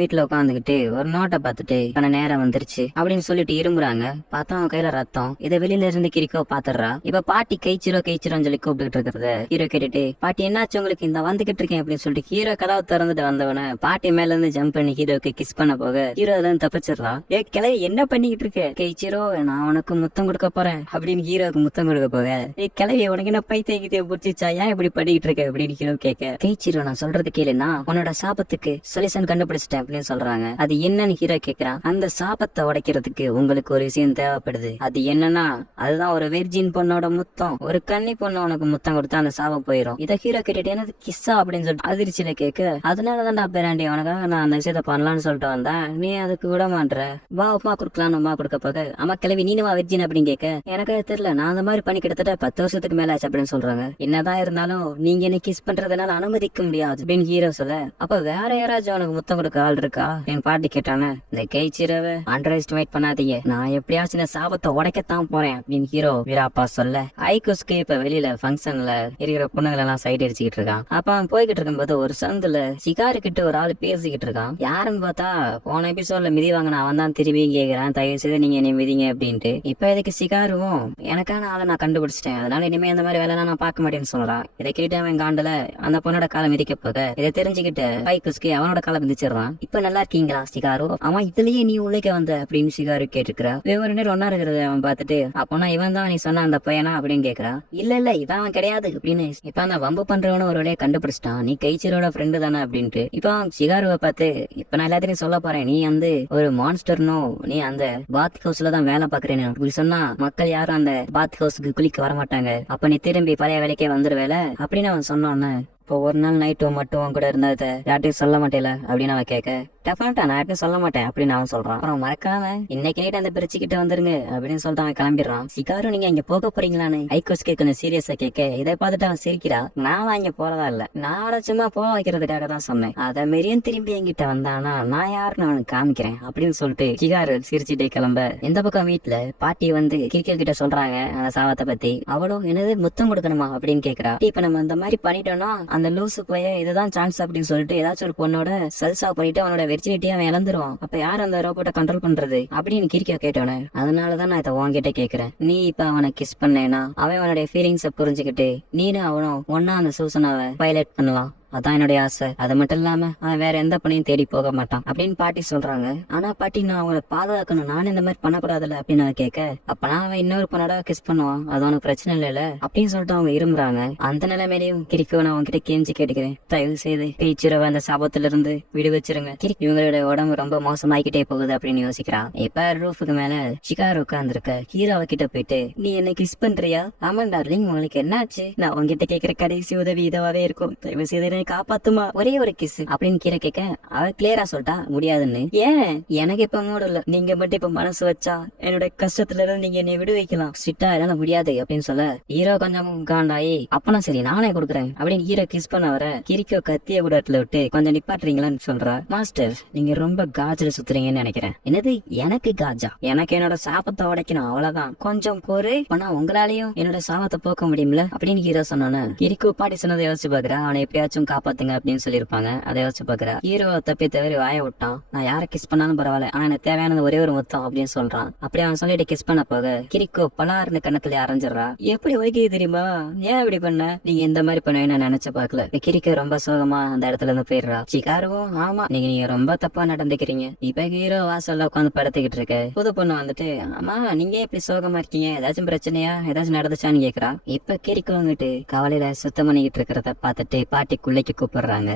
வீட்டுல உட்காந்துக்கிட்டு ஒரு நோட்டை பார்த்துட்டு தன நேரம் வந்துருச்சு அப்படின்னு சொல்லிட்டு இரும்புறாங்க. பார்த்தா அவன் கையில ரத்தம். இதை வெளியில இருந்து கிரிக்கோ பாத்துறா. இப்ப பாட்டி கைச்சிரோன்னு சொல்லி கூப்பிட்டு இருக்கிறத ஹீரோ கேட்டுட்டு, பாட்டி என்னாச்சு உங்களுக்கு, இந்த வந்துகிட்டு இருக்கேன் அப்படின்னு சொல்லிட்டு ஹீரோ கதவை திறந்துட்டு வந்தவன பாட்டி மேல இருந்து ஜம்ப் பண்ணி ஹீரோக்கு கிஸ் பண்ண போக ஹீரோ அதுல தப்பிச்சிடறான். ஏ கிளவி என்ன பண்ணிக்கிட்டு இருக்க, கைச்சிரோ நான் உனக்கு முத்தம் கொடுக்க போறேன் அப்படின்னு ஹீரோக்கு முத்தம் கொடுக்க போக, ஏ கிளவி உனக்கு என்ன பைத்திய புடிச்சிச்சா, ஏன் இப்படி பண்ணிக்கிட்டு இருக்க அப்படின்னு ஹீரோ கேட்க, கைச்சிரோ நான் சொல்றது கேளுன்னா உன்னோட சாபத்துக்கு சொல்யூஷன் கண்டுபிடிச்சிட்டேன் அப்படின்னு சொல்றாங்க. அது என்னன்னு ஹீரோ கேக்குறான். அந்த சாபத்தை உடைக்கிறதுக்கு உங்களுக்கு ஒரு விஷயம் தேவைப்படுது. அது என்னன்னா அதுதான் ஒரு வெர்ஜின் பொண்ணோட முத்தம். ஒரு கன்னி பொண்ணு உனக்கு முத்தம் கொடுத்தா அந்த சாபம் போயிடும். இதை ஹீரோ கேட்டுட்டு என்னது கிஸ்ஸா அப்படின்னு சொல்லிட்டு அதிர்ச்சியில கேட்க, அதனாலதான் பேராண்டி உனக்காக நான் அந்த விஷயத்த பண்ணலாம்னு சொல்லிட்டு வந்தேன், நீ அதுக்கு விட மாட்ற, வா உமா கொடுக்கலான்னு உமா கொடுக்க போக, அம்மா கிளவி நீனுவா வெர்ஜின் அப்படின்னு கேட்க, எனக்கு தெரியல நான் அந்த மாதிரி பண்ணி கிட்டத்தட்ட 10 வருஷத்துக்கு மேல ஆச்சு அப்படின்னு சொல்றாங்க. என்னதான் இருந்தாலும் நீங்க என்ன கிஸ் பண்றதுனால அனுமதிக்க முடியாது அப்படின்னு ஹீரோ சொல்ல, அப்ப வேற யாராச்சும் உனக்கு முத்தம் கொடுக்க ஆள் இருக்கா என் பாட்டி கேட்டானே. இந்த கைச்சிரவை அண்டர் எஸ்டிமேட் பண்ணாதீங்க, நான் எப்படியாச்சும் இந்த சாபத்தை உடைக்கத்தான் போறேன் அப்படின்னு ஹீரோ வீராப்பா சொல்ல, ஐகோஸ்க்கு இப்ப வெளியில ஃபங்க்ஷன்ல இருக்கிற பொண்ணுங்களை எல்லாம் சைட் அடிச்சுக்கிட்டு இருக்கான். அப்ப அவன் போய்கிட்டு இருக்கும்போது ஒரு சந்துல சிகாரு கிட்ட ஒரு ஆள் பேசிக்கிட்டு இருக்கான். யாருன்னு பார்த்தா போன எபிசோட்ல மிதி வாங்கின அவன் தான் திரும்பி கேக்குறான், தயவு செய்து நீங்க என்ன மிதிங்க அப்படின்ட்டு. இப்ப இதுக்கு சிகாருவும் எனக்கான ஆளை நான் கண்டுபிடிச்சிட்டேன், அதனால இனிமே அந்த மாதிரி வேலை நான் பார்க்க மாட்டேன்னு சொல்றான். இதை கேட்டு அவன் காண்டல அந்த பொண்ணோட காலை மிதிக்க போக, இதை தெரிஞ்சுக்கிட்டு ஐகோஸ்க்கு அவனோட காலை மிதிச்சிடறான். இப்ப நல்லா இருக்கீங்களா சிகாரு, அவன் இதுலயே நீ உழைக்க வந்த அப்படின்னு சிகாரு கேட்டுக்கிறா. வெவ்வேறு நேரம் ஒன்னா இருக்கிறத அவன் பார்த்துட்டு, அப்போனா இவன் தான் நீ சொன்ன அந்த பையனா அப்படின்னு கேக்குறா. இல்ல இதான் அவன் கிடையாது அப்படின்னு. இப்ப அந்த வம்பு பண்றவன ஒரு வழியை கண்டுபிடிச்சிட்டான், நீ கைச்சிரோட ஃப்ரெண்டு தானே அப்படின்ட்டு. இப்ப அவன் சிகாருவை பார்த்து, இப்ப நான் எல்லாத்தையும் சொல்ல போறேன், நீ வந்து ஒரு மான்ஸ்டர்னோ, நீ அந்த பாத் ஹவுஸ்ல தான் வேலை பாக்குறேன்னு இப்படி சொன்னா மக்கள் யாரும் அந்த பாத் ஹவுஸ்க்கு குளிக்க வர மாட்டாங்க, அப்ப நீ திரும்பி பழைய வேலைக்கே வந்துருவேல அப்படின்னு அவன் சொன்னான்னு. இப்போ ஒரு நாள் நைட்டு மட்டும் கூட இருந்தத யார்ட்டையும் சொல்ல மாட்டேல அப்படின்னு அவன் கேட்க, டெஃபினட்டா நான் யார்ட்டையும் சொல்ல மாட்டேன் அப்படின்னு அவன் சொல்றான். அப்புறம் மறக்காம இன்னைக்கு நைட் அந்த பிரிச்சுக்கிட்ட வந்துருங்க அப்படின்னு சொல்லிட்டு அவன் கிளம்பிடுறான். சிகாரு நீங்க இங்க போக போறீங்களான்னு ஐகோஸ்கே கொஞ்சம் சீரியஸா கேட்க, இதை பார்த்துட்டு அவன் சிரிக்கிறா. நான் இங்க போறதா இல்ல, நான் சும்மா போக வைக்கிறதுக்காக தான் சொன்னேன், அதை மாரியும் திரும்பி என்கிட்ட வந்தானா நான் யாருன்னு அவனுக்கு காமிக்கிறேன் அப்படின்னு சொல்லிட்டு சிகாரு சிரிச்சுட்டே கிளம்ப, இந்த பக்கம் வீட்டுல பாட்டி வந்து கிரிக்கெட் கிட்ட சொல்றாங்க அந்த சாவத்தை பத்தி. அவளும் என்னது முத்தம் கொடுக்கணுமா அப்படின்னு கேக்குறா. இப்ப நம்ம இந்த மாதிரி பண்ணிட்டோம்னா அந்த லூசு போய இதுதான் சான்ஸ் அப்படின்னு சொல்லிட்டு ஏதாச்சும் ஒரு பொண்ணோட சல்சா பண்ணிட்டு அவனோட வெர்ஜினிட்டியை அவன் இழந்துருவான். அப்ப யார் அந்த ரோபோட்டை கண்ட்ரோல் பண்றது அப்படின்னு கிரிக்கெட் கேட்டவன. அதனாலதான் நான் இதை உன்கிட்ட கேக்குறேன், நீ இப்ப அவனை கிஸ் பண்ணேனா அவன் அவனுடைய ஃபீலிங்ஸ புரிஞ்சுக்கிட்டு நீனும் அவனும் ஒன்னா அந்த சூசனாவை பைலட் பண்ணலாம், அதான் என்னுடைய ஆசை. அது மட்டும் இல்லாம அவன் வேற எந்த பணியும் தேடி போக மாட்டான் அப்படின்னு பாட்டி சொல்றாங்க. ஆனா பாட்டி நான் அவங்களை பாதுகாக்கணும், நானும் இந்த மாதிரி பண்ணக்கூடாதுல்ல அப்படின்னு அவன் கேட்க, அப்பனா அவன் இன்னொரு பொண்ணோட கிஸ் பண்ணுவான், அது அவனுக்கு பிரச்சனை இல்லைல்ல அப்படின்னு சொல்லிட்டு அவங்க இரும்புறாங்க. அந்த நிலைமையிலையும் கிரிக்கோ நான் அவங்க கிட்ட கெஞ்சி கேட்டுக்கிறேன், தயவு செய்து பேச்சிரவ அந்த சாபத்துல இருந்து விடு வச்சிருங்க, இவங்களோட உடம்பு ரொம்ப மோசமாக்கிட்டே போகுது அப்படின்னு யோசிக்கிறான். இப்ப ரூஃபுக்கு மேல ஷிகாரு உட்கார்ந்துருக்க ஹீரோவை கிட்ட போயிட்டு, நீ என்ன கிஸ் பண்றியா, ஆமா டார்லிங் உங்களுக்கு என்னாச்சு, நான் உங்ககிட்ட கேட்கிற கடைசி உதவி இதுவாவே இருக்கும், தயவு செய்து காப்பாத்துமா ஒரே ஒரு கிஸ் அப்படின்னு கீரை கேட்க, அவ கிளியரா சொல்லிட்டா முடியாதுன்னு. ஏன் எனக்கு இப்ப மூடல, நீங்க மட்டும் இப்ப மனசு வச்சா என்னோட கஷ்டத்துல இருந்து நீங்க என்னை விடு வைக்கலாம், ஸ்ட்ரிக்டா என்னால முடியாது அப்படின்னு சொல்ல ஹீரோ கொஞ்சம் காண்டாயி, அப்பனா சரி நானே கொடுக்குறேன் அப்படின்னு ஹீரோ கிஸ் பண்ண வர கிரிக்கோ கத்திய கூடத்துல விட்டு கொஞ்சம் நிப்பாட்டுறீங்களான்னு சொல்றா. மாஸ்டர் நீங்க ரொம்ப காஜில சுத்துறீங்கன்னு நினைக்கிறேன். என்னது எனக்கு காஜா, எனக்கு என்னோட சாபத்தை உடைக்கணும் அவ்வளவுதான், கொஞ்சம் பொறு, ஆனா உங்களாலையும் என்னோட சாபத்தை போக்க முடியும்ல அப்படின்னு ஹீரோ சொன்னோன்னு கிரிக்கோ பாட்டி சொன்னதை யோசிச்சு பாக்குறா. அவனை எப்படியாச்சும் காப்பாத்துங்க அப்படின்னு சொல்லிருப்பாங்க, அதை யோசிச்சு பாக்குறா. ஹீரோ தப்பி தவிர வாய விட்டான், நான் யாரை கிஸ் பண்ணாலும் பரவாயில்ல, ஆனா எனக்கு தேவையானது ஒரே ஒரு முத்தம் அப்படின்னு சொல்றான். அப்படி அவன் சொல்லிட்டு கிஸ் பண்ண போக கிரிக்கோ பலாருன்னு கணக்குல அரைஞ்சிடறா. எப்படி வைக்கிது தெரியுமா, ஏன் இப்படி பண்ண, நீங்க இந்த மாதிரி பண்ணுவேன்னு நினைச்சு பாக்கல. கிரிக்கோ ரொம்ப சோகமா அந்த இடத்துல இருந்து போயிடுறா. சிகாருவும் ஆமா நீங்க ரொம்ப தப்பா நடந்துக்கிறீங்க. இப்ப ஹீரோ வாசல்ல உட்காந்து படுத்துக்கிட்டு இருக்க புது பொண்ணு வந்துட்டு, ஆமா நீங்க எப்படி சோகமா இருக்கீங்க, ஏதாச்சும் பிரச்சனையா, ஏதாச்சும் நடந்துச்சான்னு கேக்குறா. இப்ப கிரிக்கோ வந்துட்டு கவலையில சுத்தம் பண்ணிக்கிட்டு இருக்கிறத பாத்துட்டு பாட்டிக்குள்ள கூப்பிடுறாங்க.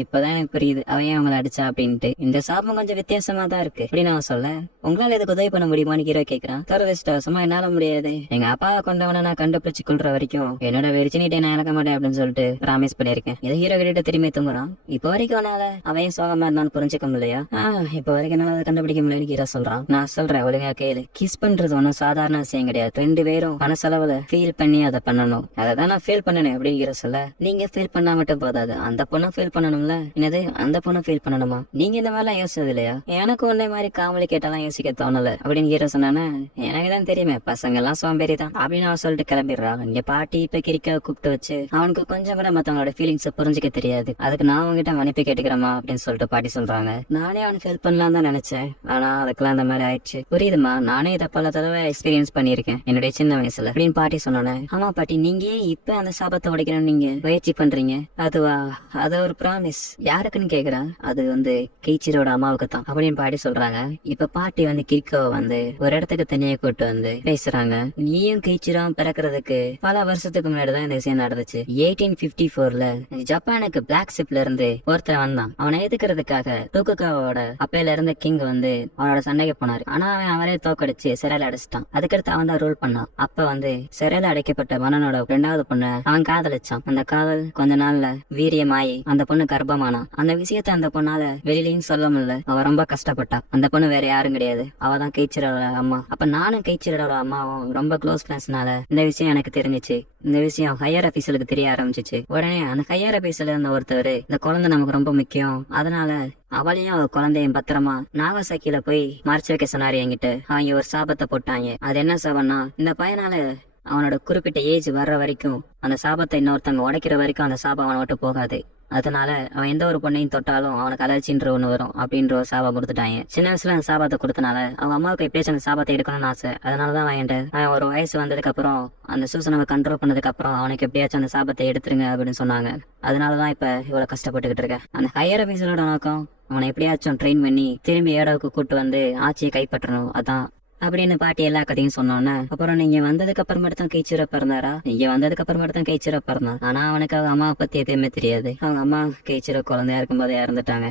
இப்பதான் எனக்கு புரியுது அவன் அவங்களை அடிச்சா அப்படின்ட்டு. இந்த சாபம் கொஞ்சம் வித்தியாசமா தான் இருக்கு அப்படின்னு அவன் சொல்ல, உங்களால இதுக்கு உதவி பண்ண முடியுமான்னு ஹீரோ கேக்குறான். துரதிஷ்டவசமா என்னால முடியாது, எங்க அப்பாவை கொண்டவனை நான் கண்டுபிடிச்சு கொள்ற வரைக்கும் என்னோட வெர்ஜினிட்டியை நான் இழக்க மாட்டேன் அப்படின்னு சொல்லிட்டு ப்ராமிஸ் பண்ணிருக்கேன். இதை ஹீரோ கிட்ட திரும்பி தூங்குறான். இப்போ வரைக்கும் அவனால அவன் சோகமா இருந்தான்னு புரிஞ்சுக்க முடியலையா, இப்ப வரைக்கும் என்னால அதை கண்டுபிடிக்க முடியலன்னு ஹீரோ சொல்றான். நான் சொல்றேன் ஒழுங்கா கேளு, கிஸ் பண்றது ஒன்னும் சாதாரண விஷயம் கிடையாது, 2 பேரும் மனசளவுல ஃபீல் பண்ணி அதை பண்ணணும், அதை தான் நான் ஃபீல் பண்ணனேன் அப்படின்னு ஹீரோ சொல்ல, நீங்க ஃபீல் பண்ணா மட்டும் போதாது, கூடாது, அந்த பொண்ணு ஃபீல் பண்ணணும்ல. என்னது அந்த பொண்ணு ஃபீல் பண்ணணுமா? நீங்க இந்த மாதிரிலாம் யோசிச்சது இல்லையா? எனக்கு ஒன்னே மாதிரி காமெடி கேட்டாலாம் யோசிக்க தோணல அப்படின்னு ஹீரோ சொன்னானே. எனக்கு தான் தெரியுமே பசங்க எல்லாம் சோம்பேறி தான் அப்படின்னு அவன் சொல்லிட்டு கிளம்பிடுறான். இங்க பாட்டி இப்ப கிரிக்காவை கூப்பிட்டு வச்சு அவனுக்கு கொஞ்சம் கூட மத்தவங்களோட ஃபீலிங்ஸ் புரிஞ்சுக்க தெரியாது, அதுக்கு நான் உங்ககிட்ட மன்னிப்பு கேட்டுக்கிறேமா அப்படின்னு சொல்லிட்டு பாட்டி சொல்றாங்க. நானே அவனுக்கு ஹெல்ப் பண்ணலாம் தான் நினைச்சேன், ஆனா அதுக்கெல்லாம் அந்த மாதிரி ஆயிடுச்சு. புரியுதுமா, நானே இதை பல தடவை எக்ஸ்பீரியன்ஸ் பண்ணிருக்கேன் என்னுடைய சின்ன வயசுல அப்படின்னு பாட்டி சொன்னோன்னே. ஆமா பாட்டி, நீங்க ஏன் இப்ப அந்த சாபத்தை உடைக்கணும்னு நீங்க முயற்சி பண்றீங்க? அதுவா, அது ஒரு ப்ராமிஸ். யாருக்குன்னு கேக்குறேன். அது வந்து கீச்சிரோட அம்மாவுக்கு தான் அப்படின்னு பாட்டி சொல்றாங்க. இப்ப பாட்டி வந்து கிரிக்கோவை வந்து ஒரு இடத்துக்கு தனியா கூட்டு வந்து பேசுறாங்க. நீயும் கீச்சிரும் பிறக்கிறதுக்கு பல வருஷத்துக்கு முன்னாடிதான் இந்த விஷயம் நடந்துச்சு. 1854ல ஜப்பானுக்கு பிளாக் ஷிப்ல இருந்து ஒருத்தர் வந்தான். அவனை எதுக்கிறதுக்காக டோகுகாவோட அப்பையில இருந்த கிங் வந்து அவனோட சண்டைக்கு போனாரு. ஆனா அவரே தோக்கடிச்சு சிறையில அடைச்சிட்டான். அதுக்கடுத்து அவன் தான் ரூல் பண்ணான். அப்ப வந்து சிறையில அடைக்கப்பட்ட மன்னனோட 2வது பொண்ணு அவன் காதலிச்சான். அந்த காதல் கொஞ்ச நாள்ல வீரியமாயி அந்த பொண்ணு கர்ப்பமானா. அந்த விஷயத்த அந்த பொண்ணால வெளியிலயும் சொல்ல முடியல. அவ ரொம்ப கஷ்டப்பட்டா. அந்த பொண்ணு வேற யாரும் கிடையாது, அவதான் கெய்ச்சிரோட அம்மா. அப்ப நானும் கெய்ச்சிரோட அம்மாவும் ரொம்ப க்ளோஸ் ஃப்ரெண்ட்ஸ்னால இந்த விஷயம் எனக்கு தெரிஞ்சிச்சு. இந்த விஷயம் ஹையர் ஆபீஸருக்கு தெரிய ஆரம்பிச்சிச்சு. உடனே அந்த ஹையர் ஆபீஸ்ல இருந்த ஒருத்தர், இந்த குழந்தை நமக்கு ரொம்ப முக்கியம், அதனால அவளையும் அவ குழந்தையும் பத்திரமா நாகசாக்கில போய் மறைச்சு வைக்க சொன்னாரு என்கிட்ட. அவங்க ஒரு சாபத்தை போட்டாங்க. அது என்ன சாபம்னா, இந்த பையனால அவனோட குறிப்பிட்ட ஏஜ் வர்ற வரைக்கும் அந்த சாபத்தை இன்னொருத்தவங்க உடைக்கிற வரைக்கும் அந்த சாபம் அவனை விட்டு போகாது. அதனால அவன் எந்த ஒரு பொண்ணையும் தொட்டாலும் அவனுக்கு அலர்ச்சின்ற ஒண்ணு வரும் அப்படின்ற ஒரு சாபம் கொடுத்துட்டாங்க. சின்ன வயசுல அந்த சாபத்தை கொடுத்தனால அவங்க அம்மாவுக்கு எப்படியாச்சும் அந்த சாபத்தை எடுக்கணும்னு ஆசை. அதனாலதான் அவன் ஒரு வயசு வந்ததுக்கு அப்புறம் அந்த சூசனவை கண்ட்ரோல் பண்ணதுக்கு அப்புறம் அவனுக்கு எப்படியாச்சும் அந்த சாபத்தை எடுத்துருங்க அப்படின்னு சொன்னாங்க. அதனாலதான் இப்ப இவ்வளவு கஷ்டப்பட்டுக்கிட்டு இருக்கேன். அந்த ஹையர் ஆபீஸரோட நோக்கம் அவனை எப்படியாச்சும் ட்ரெயின் பண்ணி திரும்பி ஏடாவுக்கு கூட்டு வந்து ஆட்சியை கைப்பற்றணும், அதான் அப்படின்னு பாட்டி எல்லா கதையும் சொன்னோன்னே. அப்புறம் நீங்க வந்ததுக்கு அப்புறமேட்டு தான் கீச்சிர பிறந்தாரா? நீங்க வந்ததுக்கு அப்புறமேட்டு தான் கீச்சிர பிறந்தான். ஆனா அவனுக்கு அவங்க அம்மாவை பத்தி எதுவுமே தெரியாது. அவங்க அம்மா கீச்சிர குழந்தையா இருக்கும் போதே இறந்துட்டாங்க.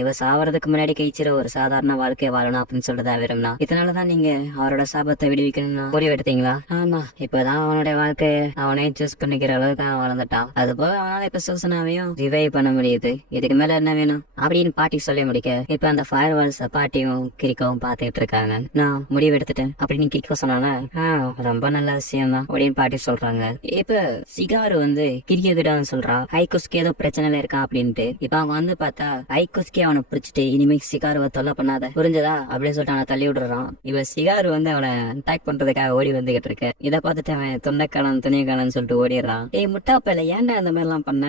இவ சாவறதுக்கு முன்னாடி கீச்சிர ஒரு சாதாரண வாழ்க்கையை வாழணும் அப்படின்னு சொல்லிட்டு விரும்பினா. இதனாலதான் நீங்க அவரோட சாபத்தை விடுவிக்கணும்னு முடிவு எடுத்தீங்களா? ஆமா, இப்பதான் அவனுடைய வாழ்க்கைய அவனே சூஸ் பண்ணிக்கிற அளவுக்கு அவன் வளர்ந்துட்டான். அது போக அவனால இப்ப சூசனாவையும் ரிவைவ் பண்ண முடியுது. இதுக்கு மேல என்ன வேணும் அப்படின்னு பாட்டி சொல்லி முடிக்க இப்ப அந்த ஃபயர் வால்ஸ் பாட்டியும் கிரிக்கவும் பாத்துக்கிட்டு இருக்காங்க. நான் முடிவு எடுத்துட்டேன் அப்படின்னு கிரிக்கோ சொன்னாங்க. ரொம்ப நல்ல விஷயம் தான் அப்படின்னு பாட்டி சொல்றாங்க. இப்ப சிகாரு வந்து கிரிக்கோ கிட்ட சொல்றான் ஹைகுஸ்க்கு ஏதோ பிரச்சனைல இருக்கான் அப்படின்ட்டு. இப்ப அவங்க வந்து பார்த்தா ஹைகுஸ்கே அவனை பிடிச்சிட்டு இனிமே சிகாருவை தொல்லை பண்ணாத, புரிஞ்சதா அப்படின்னு சொல்லிட்டு அவனை தள்ளி விடுறான். இப்ப சிகாரு வந்து அவனை அட்டாக் பண்றதுக்காக ஓடி வந்துகிட்டு இருக்க. இதை பார்த்துட்டு அவன் தொண்டைக்காலம் துணிக்காலன்னு சொல்லிட்டு ஓடிடுறான். முட்டாப்பையில ஏன்டா அந்த மாதிரி எல்லாம் பண்ண?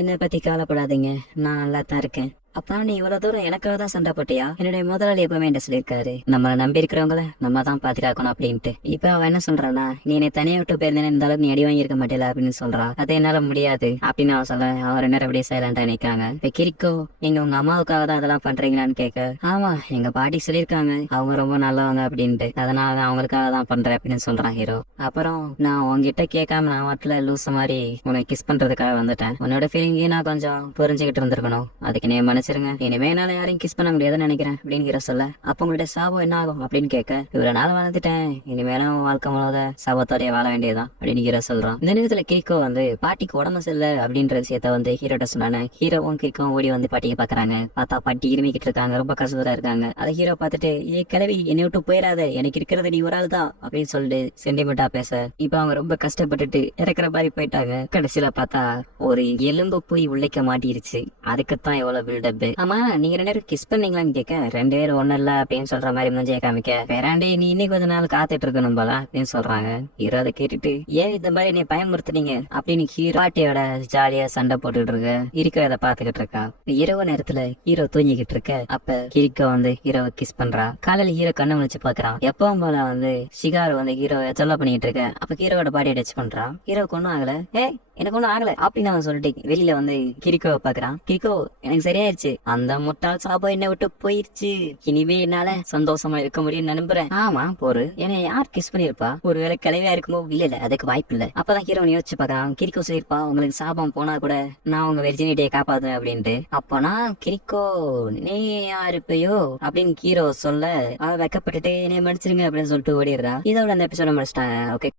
என்னை பத்தி கவலைப்படாதீங்க, நான் நல்லா தான் இருக்கேன். அப்பா நீ இவ்வளவு தூரம் எனக்காக தான் சண்டை போட்டியா? என்னுடைய முதலாளி எப்பவுமே என்ன சொல்லியிருக்காரு, நம்மள நம்பி இருக்கிறவங்கள நம்ம தான் பாதுகாக்கணும் அப்படின்ட்டு. இப்ப அவன் என்ன சொல்றானா, நீ என்னை தனியா விட்டு போயிருந்தேன்னு இந்த அளவுக்கு நீ அடி வாங்கி இருக்க மாட்டேல அப்படின்னு சொல்றான். அது என்னால முடியாது அப்படின்னு அவன் சொல்ல அவர் என்ன அப்படியே சைலண்டா நிக்காங்க. இப்ப கிரிக்கோ, நீங்க உங்க அம்மாவுக்காக தான் அதெல்லாம் பண்றீங்களான்னு கேட்க, ஆமா எங்க பாட்டி சொல்லியிருக்காங்க அவங்க ரொம்ப நல்லவங்க அப்படின்ட்டு, அதனால அவங்களுக்காக தான் பண்றேன் அப்படின்னு சொல்றான் ஹீரோ. அப்புறம் நான் உங்ககிட்ட கேட்காம நான் வாட்டில லூஸ் மாதிரி உனக்கு கிஸ் பண்றதுக்காக வந்துட்டேன். உன்னோட ஃபீலிங்கையும் நான் கொஞ்சம் புரிஞ்சுக்கிட்டு இருந்திருக்கணும், அதுக்கு நீ மனசு இனிமே என்னால யாரையும் கிஸ் பண்ண முடியாதுன்னு நினைக்கிறேன் அப்படின்னு சொல்ல, அப்ப உங்களுடைய சாபம் என்ன ஆகும் அப்படின்னு கேட்க, இவ்வளவு நாள் வாழ்ந்துட்டேன், இனிமேலும் வாழ்க்கை முழுவத சாபத்தோடைய வாழ வேண்டியதான் அப்படின்னு சொல்றான். இந்த நேரத்துல கிரிக்கோ வந்து பாட்டிக்கு உடம்பு சரியில்லை அப்படின்ற விஷயத்த வந்து ஹீரோட்ட சொன்னானே. ஹீரோவும் கிரிக்கோவும் ஓடி வந்து பாட்டியை பாக்குறாங்க. பார்த்தா பாட்டி இருமிக்கிட்டு இருக்காங்க, ரொம்ப கஷ்டத்தா இருக்காங்க. அதை ஹீரோ பார்த்துட்டு, கிளவி என்னை விட்டு போயிடாத, எனக்கு இருக்கிறது நீ ஒரு ஆள் தான் அப்படின்னு சொல்லிட்டு சென்டிமெண்டா பேச, இப்ப அவங்க ரொம்ப கஷ்டப்பட்டுட்டு இறக்குற மாதிரி போயிட்டாங்க. கடைசியில பார்த்தா ஒரு எலும்பு போய் உள்ளிக்க மாட்டிருச்சு. அதுக்குத்தான் எவ்வளவு பில்டப். ஆமா நீங்க 2 பேரும் கிஸ் பண்ணீங்களான்னு கேட்க, 2 பேரும் ஒண்ணு இல்ல அப்படின்னு சொல்ற மாதிரி முஞ்சிய காமிக்க, வேறாண்டே நீ இன்னைக்கு கொஞ்ச நாள் காத்துட்டு இருக்கணும் போல அப்படின்னு சொல்றாங்க. ஹீரோ அதை கேட்டுட்டு, ஏன் இந்த மாதிரி நீ பயமுறுத்துனீங்க அப்படின்னு ஹீரோ பாட்டியோட ஜாலியா சண்டை போட்டுட்டு இருக்க இதை பாத்துக்கிட்டு இருக்கா. இரவு நேரத்துல ஹீரோ தூங்கிக்கிட்டு இருக்க, அப்ப கிரிக்கோ வந்து ஹீரோவை கிஸ் பண்றா. காலையில ஹீரோ கண்ணை முழிச்சு பாக்குறான். எப்பவும் போல வந்து சிகாரு வந்து ஹீரோவை தொல்லை பண்ணிட்டு இருக்க. அப்ப ஹீரோட பாடியை டச் பண்றான். ஹீரோக்கு ஒண்ணும் ஆகல. எனக்கு ஒண்ணும் ஆகல அப்படின்னு அவன் சொல்லிட்டு வெளியில வந்து கிரிக்கோவை பாக்குறான். கிரிக்கோ எனக்கு சரியாயிருச்சு, அந்த முட்டாள் சாபம் என்ன விட்டு போயிருச்சு, இனிமே என்னால சந்தோஷமா இருக்க முடியும்னு நம்புறேன். ஆமா போரு, ஏன்னா யார் கிஸ் பண்ணிருப்பா? ஒருவேளை கிளவியா இருக்கும்போது இல்ல அதுக்கு வாய்ப்பு இல்ல. அப்பதான் ஹீரோன் யோசிச்சு பாக்குறான். கிரிக்கோ சொல்லிருப்பா உங்களுக்கு சாபம் போனா கூட நான் உங்க வெர்ஜினிட்டியை காப்பாத்துவேன் அப்படின்ட்டு. அப்பனா கிரிக்கோ நீ யாருப்பையோ அப்படின்னு ஹீரோ சொல்ல, அவ வெக்கப்பட்டுட்டு என்னை மன்னிச்சிருங்க அப்படின்னு சொல்லிட்டு ஓடிடுறா. இதோட அந்த எபிசோட முடிச்சிட்டாங்க. ஓகே.